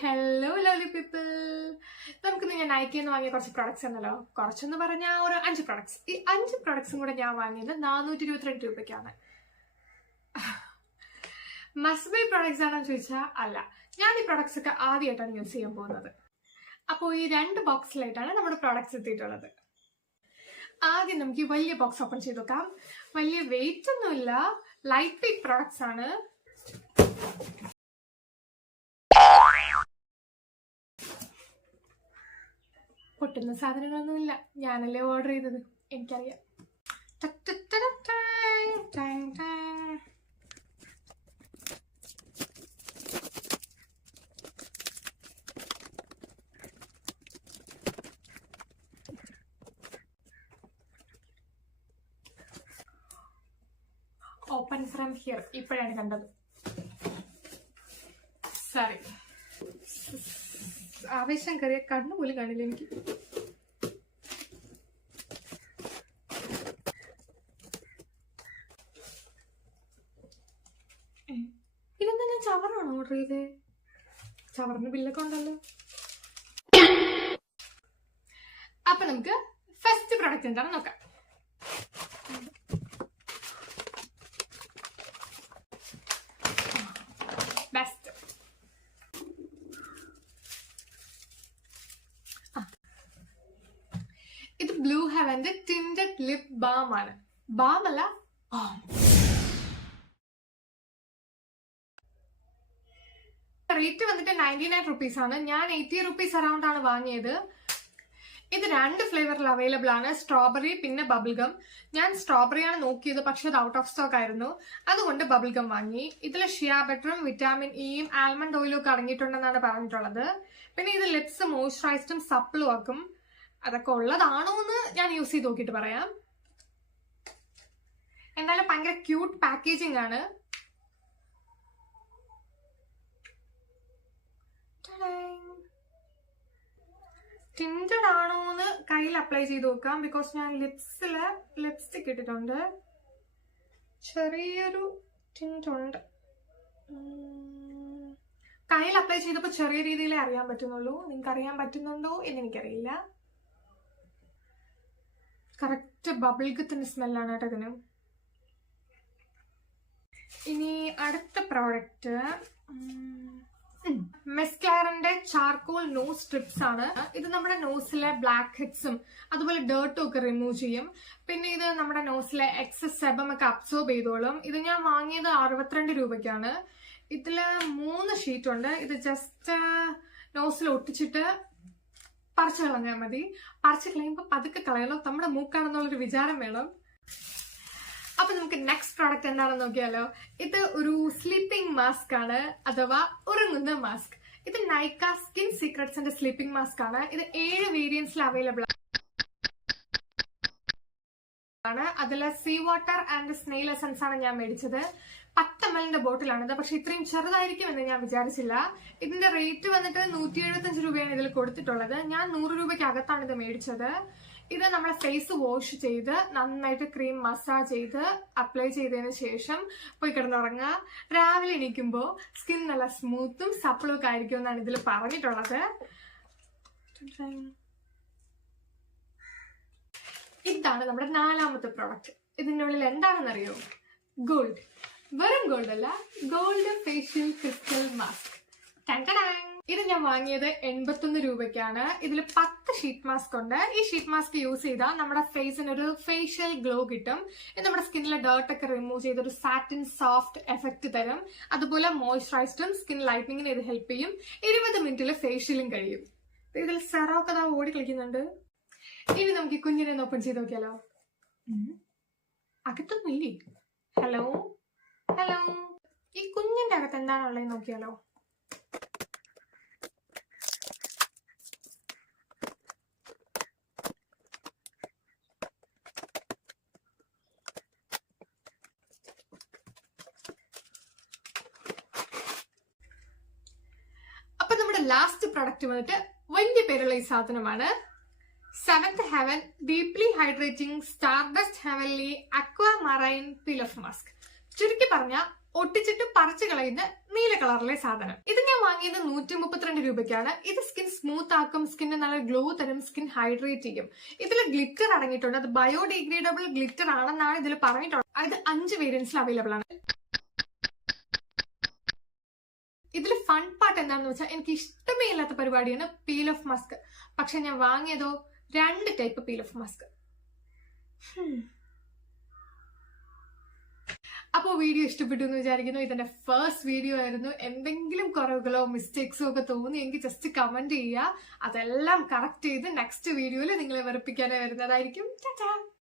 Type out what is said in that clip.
Hello lowly people. നമുക്ക് ഞാൻ നൈക്കിന്ന് വാങ്ങിയ കുറച്ച് പ്രൊഡക്ട്സ് ഉണ്ടല്ലോ. കുറച്ചെന്ന് പറഞ്ഞാൽ ഒരു 5 പ്രൊഡക്ട്സ്. ഈ 5 പ്രൊഡക്ട്സും കൂടെ ഞാൻ വാങ്ങിയത് 422 രൂപയ്ക്കാണ്. മസ്റ്റ് ബൈ പ്രൊഡക്ട്സ് ആണെന്ന് ചോദിച്ചാൽ അല്ല. ഞാൻ ഈ പ്രൊഡക്ട്സ് ഒക്കെ ആദ്യമായിട്ടാണ് യൂസ് ചെയ്യാൻ പോകുന്നത്. അപ്പോൾ ഈ 2 ബോക്സിലായിട്ടാണ് നമ്മുടെ പ്രൊഡക്ട്സ് എത്തിയിട്ടുള്ളത്. ആദ്യം നമുക്ക് ഈ വലിയ ബോക്സ് ഓപ്പൺ ചെയ്ത് നോക്കാം. വലിയ വെയിറ്റ് ഒന്നുമില്ല, ലൈറ്റ് വെയിറ്റ് പ്രൊഡക്ട്സ് ആണ്. പൊട്ടുന്ന സാധനങ്ങളൊന്നുമില്ല, ഞാനല്ലേ ഓർഡർ ചെയ്തത്, എനിക്കറിയാം. ഓപ്പൺ ഫ്രം ഹിയർ ഇപ്പോഴാണ് കണ്ടത്. സോറി, ആവേശം കയറിയ കണ്ണു പോലും കാണില്ല എനിക്ക്. ഇതെന്താ, ഞാൻ ചവറാണോ ഓർഡർ ചെയ്തേ? ചവറിന് ബില്ലൊക്കെ ഉണ്ടല്ലോ. അപ്പൊ നമുക്ക് ഫസ്റ്റ് പ്രൊഡക്റ്റ് എന്താണെന്ന് നോക്കാം. ബെസ്റ്റ് ഇത് ബ്ലൂ ഹെവന്റെ ടിൻറ്റഡ് ലിപ് ബാം ആണ്. ബാം അല്ല, ബാം. റേറ്റ് വന്നിട്ട് 99 റുപ്പീസ് ആണ്. ഞാൻ 80 റുപ്പീസ് അറൌണ്ട് ആണ് വാങ്ങിയത്. ഇത് 2 ഫ്ലേവറിൽ അവൈലബിൾ ആണ്, സ്ട്രോബെറി പിന്നെ ബബിൾഗം. ഞാൻ സ്ട്രോബെറി ആണ് നോക്കിയത്, പക്ഷെ അത് ഔട്ട് ഓഫ് സ്റ്റോക്ക് ആയിരുന്നു, അതുകൊണ്ട് ബബിൾഗം വാങ്ങി. ഇതിൽ ഷിയ ബട്ടറും വിറ്റാമിൻ ഇയും ആൽമണ്ട് ഓയിലും ഒക്കെ അടങ്ങിയിട്ടുണ്ടെന്നാണ് പറഞ്ഞിട്ടുള്ളത്. പിന്നെ ഇത് ലിപ്സ് മോയ്സ്ചറൈസ്ഡും സപ്പിളും ആക്കും. അതൊക്കെ ഉള്ളതാണോ എന്ന് ഞാൻ യൂസ് ചെയ്ത് നോക്കിയിട്ട് പറയാം. എന്തായാലും ഭയങ്കര ക്യൂട്ട് പാക്കേജിംഗ് ആണ്. ടിൻറ്റഡ് ആണോ എന്ന് കയ്യിൽ അപ്ലൈ ചെയ്ത് നോക്കാം. ബിക്കോസ് ഞാൻ ലിപ്സില് ലിപ്സ്റ്റിക് ഇട്ടിട്ടുണ്ട്, ചെറിയൊരു ടിൻറ്റ് ഉണ്ട്. കയ്യിൽ അപ്ലൈ ചെയ്തപ്പോൾ ചെറിയ രീതിയിലേ അറിയാൻ പറ്റുന്നുള്ളൂ. നിങ്ങൾക്ക് അറിയാൻ പറ്റുന്നുണ്ടോ എന്ന് എനിക്കറിയില്ല. കറക്റ്റ് ബബിൾഗത്തിന്റെ സ്മെല്ലാണ് കേട്ടോ ഇതിന്. ഇനി അടുത്ത പ്രോഡക്റ്റ് മെസ്ക്ലാറിന്റെ ചാർക്കോൾ നോസ് സ്ട്രിപ്സ് ആണ്. ഇത് നമ്മുടെ നോസിലെ ബ്ലാക്ക് ഹെഡ്സും അതുപോലെ ഡേർട്ടും ഒക്കെ റിമൂവ് ചെയ്യും. പിന്നെ ഇത് നമ്മുടെ നോസിലെ എക്സസ് സെബം ഒക്കെ അബ്സോർബ് ചെയ്തോളും. ഇത് ഞാൻ വാങ്ങിയത് 62 രൂപയ്ക്കാണ്. ഇതില് 3 ഷീറ്റ് ഉണ്ട്. ഇത് ജസ്റ്റ് നോസിൽ ഒട്ടിച്ചിട്ട് പറിച്ചു കളഞ്ഞാൽ മതി. പറിച്ചു കളയുമ്പോൾ പതുക്കെ കളയണം, നമ്മുടെ മൂക്കാണെന്നുള്ളൊരു വിചാരം വേണം. അപ്പൊ നമുക്ക് നെക്സ്റ്റ് പ്രോഡക്റ്റ് എന്താണെന്ന് നോക്കിയാലോ. ഇത് ഒരു സ്ലീപ്പിംഗ് മാസ്ക് ആണ്, അഥവാ ഉറങ്ങുന്ന മാസ്ക്. ഇത് നൈക്ക സ്കിൻ സീക്രട്സിന്റെ സ്ലീപ്പിംഗ് മാസ്ക് ആണ്. ഇത് 7 വേരിയന്റ്സിൽ അവൈലബിൾ ആണ്. അതില് sea water and snail essence ആണ് ഞാൻ മേടിച്ചത്. 10 ml ബോട്ടിലാണിത്, പക്ഷെ ഇത്രയും ചെറുതായിരിക്കും എന്ന് ഞാൻ വിചാരിച്ചില്ല. ഇതിന്റെ റേറ്റ് വന്നിട്ട് 175 രൂപയാണ് ഇതിൽ കൊടുത്തിട്ടുള്ളത്. ഞാൻ 100 രൂപയ്ക്ക് അകത്താണ് ഇത് മേടിച്ചത്. ഇത് നമ്മുടെ ഫേസ് വാഷ് ചെയ്ത് നന്നായിട്ട് ക്രീം മസാജ് ചെയ്ത് അപ്ലൈ ചെയ്തതിന് ശേഷം പോയി കിടന്നുറങ്ങുക. രാവിലെ എണീക്കുമ്പോൾ സ്കിൻ നല്ല സ്മൂത്തും സപ്പിളും ഒക്കെ ആയിരിക്കും എന്നാണ് ഇതിൽ പറഞ്ഞിട്ടുള്ളത്. ഇതാണ് നമ്മുടെ 4ാമത്തെ പ്രോഡക്റ്റ്. ഇതിന്റെ ഉള്ളിൽ എന്താണെന്നറിയോ? ഗോൾഡ്. വെറും ഗോൾഡ് അല്ല, ഗോൾഡ് ഫേഷ്യൽ ക്രിസ്റ്റൽ മാസ്ക്. ഇത് ഞാൻ വാങ്ങിയത് 81 രൂപയ്ക്കാണ്. ഇതിൽ 10 ഷീറ്റ് മാസ്ക് ഉണ്ട്. ഈ ഷീറ്റ് മാസ്ക് യൂസ് ചെയ്താൽ നമ്മുടെ ഫേസിന് ഒരു ഫേഷ്യൽ ഗ്ലോ കിട്ടും. ഇത് നമ്മുടെ സ്കിന്നിലെ ഡേർട്ട് ഒക്കെ റിമൂവ് ചെയ്ത് ഒരു സാറ്റിൻ സോഫ്റ്റ് എഫക്ട് തരും. അതുപോലെ മോയ്സ്ചറൈസ്ഡും സ്കിൻ ലൈറ്റനിങ്ങിന് ഇത് ഹെൽപ്പ് ചെയ്യും. 20 മിനിറ്റിൽ ഫേഷ്യലും കഴിയും. ഇതിൽ സെറോക്കെ ദാ ഓടി കളിക്കുന്നുണ്ട്. ഇനി നമുക്ക് ഈ കുഞ്ഞിനെ ഒന്ന് ഓപ്പൺ ചെയ്ത് നോക്കിയാലോ. അകത്തൊന്നും ഇല്ലേ? ഹലോ ഹലോ, ഈ കുഞ്ഞിന്റെ അകത്ത് എന്താണുള്ളത് നോക്കിയാലോ. അപ്പൊ നമ്മുടെ ലാസ്റ്റ് പ്രൊഡക്റ്റ് വന്നിട്ട് വലിയ പേരുള്ള ഈ സാധനമാണ്. 7th heaven deeply hydrating stardust heavenly aquamarine peel off mask. ചുരുക്കി പറഞ്ഞ ഒട്ടിച്ചിട്ട് പറിച്ചു കളയുന്ന നീല കളറിലെ സാധനം. ഇത് ഞാൻ വാങ്ങിയത് 132 രൂപയ്ക്കാണ്. ഇത് സ്കിൻ സ്മൂത്ത് ആക്കും, സ്കിന്നിന് നല്ല ഗ്ലോ തരും, സ്കിൻ ഹൈഡ്രേറ്റ് ചെയ്യും. ഇതിൽ ഗ്ലിറ്റർ അടങ്ങിയിട്ടുണ്ട്. അത് ബയോഡിഗ്രേഡബിൾ ഗ്ലിറ്റർ ആണെന്നാണ് ഇതിൽ പറഞ്ഞിട്ടുള്ളത്. ഇത് 5 വേരിയൻസിൽ അവൈലബിൾ ആണ്. ഇതിൽ ഫൺ പാർട്ട് എന്താണെന്ന് വെച്ചാൽ എനിക്ക് ഇഷ്ടമേ ഇല്ലാത്ത പരിപാടിയാണ് പീൽ ഓഫ് മാസ്ക്. പക്ഷെ ഞാൻ വാങ്ങിയതോ 2 ടൈപ്പ് പീൽ ഓഫ് മാസ്ക്. അപ്പോൾ വീഡിയോ ഇഷ്ടപ്പെട്ടു എന്ന് വിചാരിക്കുന്നു. ഇതെന്റെ ഫസ്റ്റ് വീഡിയോ ആയിരുന്നു. എന്തെങ്കിലും കുറവുകളോ മിസ്റ്റേക്സോ ഒക്കെ തോന്നിയെങ്കിൽ ജസ്റ്റ് കമന്റ് ചെയ്യുക. അതെല്ലാം കറക്റ്റ് ചെയ്ത് നെക്സ്റ്റ് വീഡിയോയിൽ നിങ്ങളെ വെറുപ്പിക്കാനേ വരുന്നതായിരിക്കും. ടാറ്റാ.